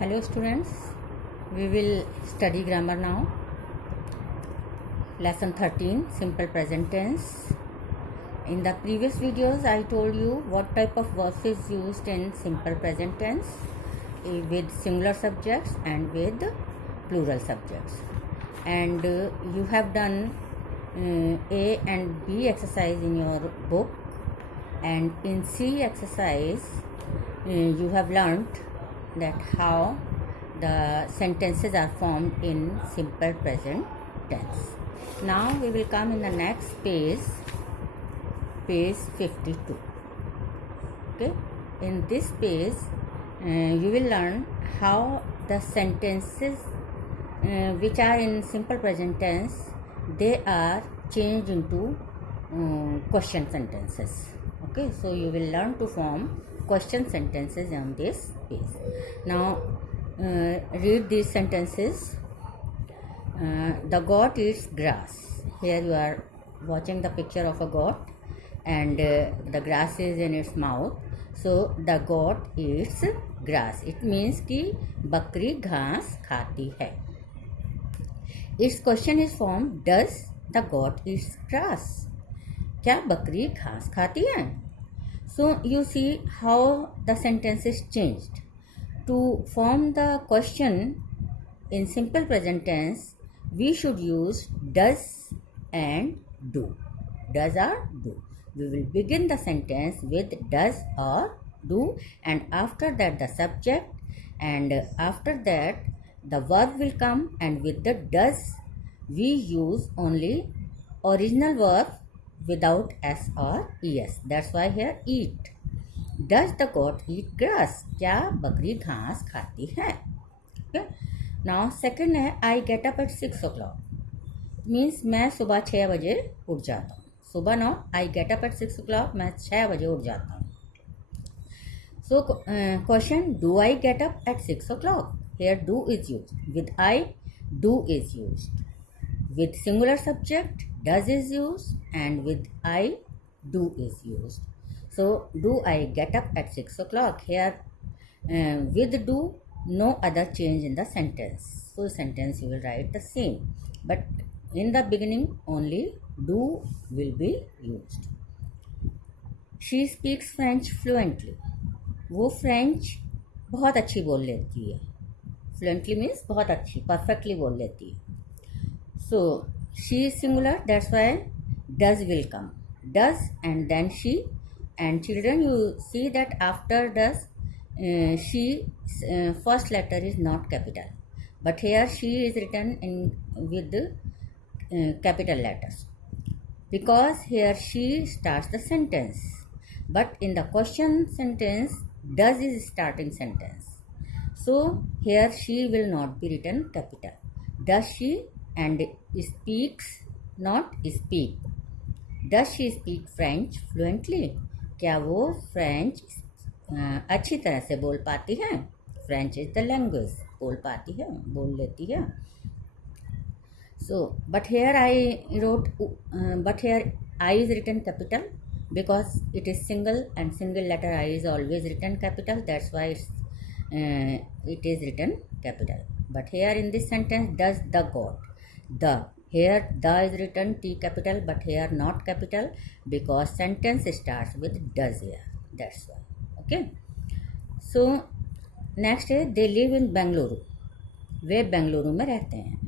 Hello students, we will study grammar now. Lesson 13, simple present tense. In the previous videos I told you what type of verbs is used in simple present tense with singular subjects and with plural subjects. And you have done A and B exercise in your book, and in C exercise you have learnt that how the sentences are formed in simple present tense. Now we will come in the next page 52. Okay, in this page you will learn how the sentences which are in simple present tense, they are changed into question sentences. Okay, so you will learn to form question sentences on this page. Now read these sentences. The goat eats grass. Here you are watching the picture of a goat, and the grass is in its mouth. So the goat eats grass. It means कि बकरी घास खाती है. Its question is formed, does the goat eats grass? क्या बकरी घास खाती है? So you see how the sentence is changed. To form the question in simple present tense, we should use does and do. Does or do. We will begin the sentence with does or do, and after that the subject, and after that the verb will come, and with the does we use only original verb without s or es. That's why here eat. Does the goat eat grass? क्या बकरी घास खाती है? Okay. Now second है I get up at 6 o'clock. Means मैं सुबह 6 बजे उठ जाता हूँ. सुबह no, I get up at 6 o'clock. मैं 6 बजे उठ जाता हूँ. So question, do I get up at 6 o'clock? Here do is used. With I, do is used. With singular subject, does is used, and with I, do is used. So do I get up at 6 o'clock? Here with do, no other change in the sentence. So sentence you will write the same, but in the beginning only do will be used. She speaks French fluently. वो French बहुत अच्छी बोल लेती है. Fluently means बहुत अच्छी, perfectly बोल लेती है. So she is singular, that's why does will come. Does and then she, and children you see that after does she first letter is not capital, but here she is written in with capital letters because here she starts the sentence, but in the question sentence does is starting sentence. So here she will not be written capital. Does she and speaks not speak. Does she speak French fluently? क्या वो French अच्छी तरह से बोल पाती है? French is the language. बोल पाती है, बोल लेती है. So but here I wrote but here I is written capital because it is single, and single letter I is always written capital. That's why it is written capital. But here in this sentence, does the goat, the, here the is written T capital, but here not capital because sentence starts with does here. That's why. Okay. So next है they live in Bengaluru. वे बेंगलुरु में रहते हैं.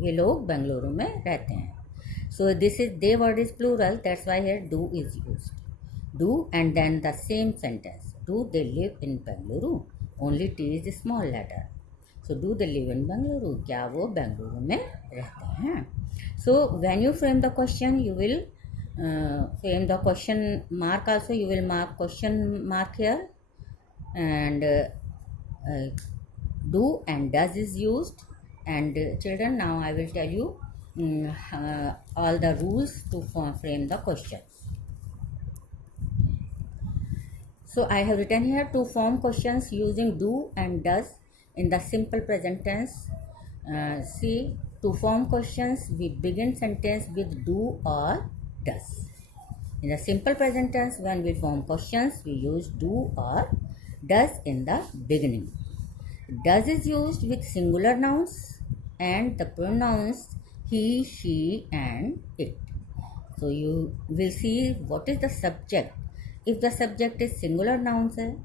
वे लोग बेंगलुरु में रहते हैं. So this is they word is plural. That's why here do is used. Do and then the same sentence. Do they live in Bengaluru? Only T is a small letter. So do they live in Bengaluru? क्या वो बेंगलुरु में रहते हैं? So when you frame the question, you will frame the question mark also. You will mark question mark here, and do and does is used. And children, now I will tell you all the rules to frame the questions. So I have written here to form questions using do and does in the simple present tense. See, to form questions we begin sentence with do or does. In the simple present tense, when we form questions we use do or does in the beginning. Does is used with singular nouns and the pronouns he, she, and it. So you will see what is the subject. If the subject is singular nouns है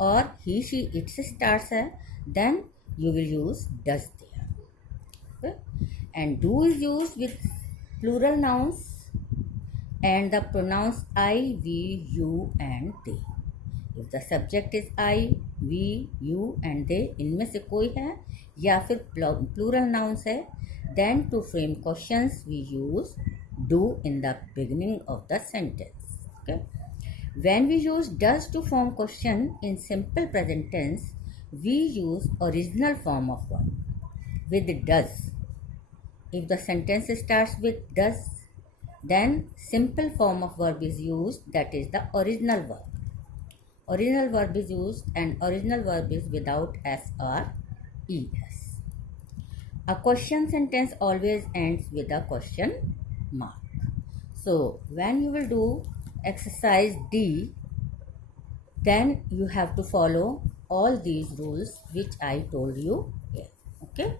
और he, she, it से starts है, then you will use does there. Okay? And do is used with plural nouns and the pronouns I, we, you, and they. If the subject is I, we, you, and they, इनमें से कोई है या फिर plural nouns है, then to frame questions we use do in the beginning of the sentence. Okay. When we use does to form question in simple present tense, we use original form of verb with does. If the sentence starts with does, then simple form of verb is used, that is the original verb. Original verb is used and original verb is without s or es. A question sentence always ends with a question mark. So when you will do exercise D, then you have to follow all these rules which I told you here. Okay.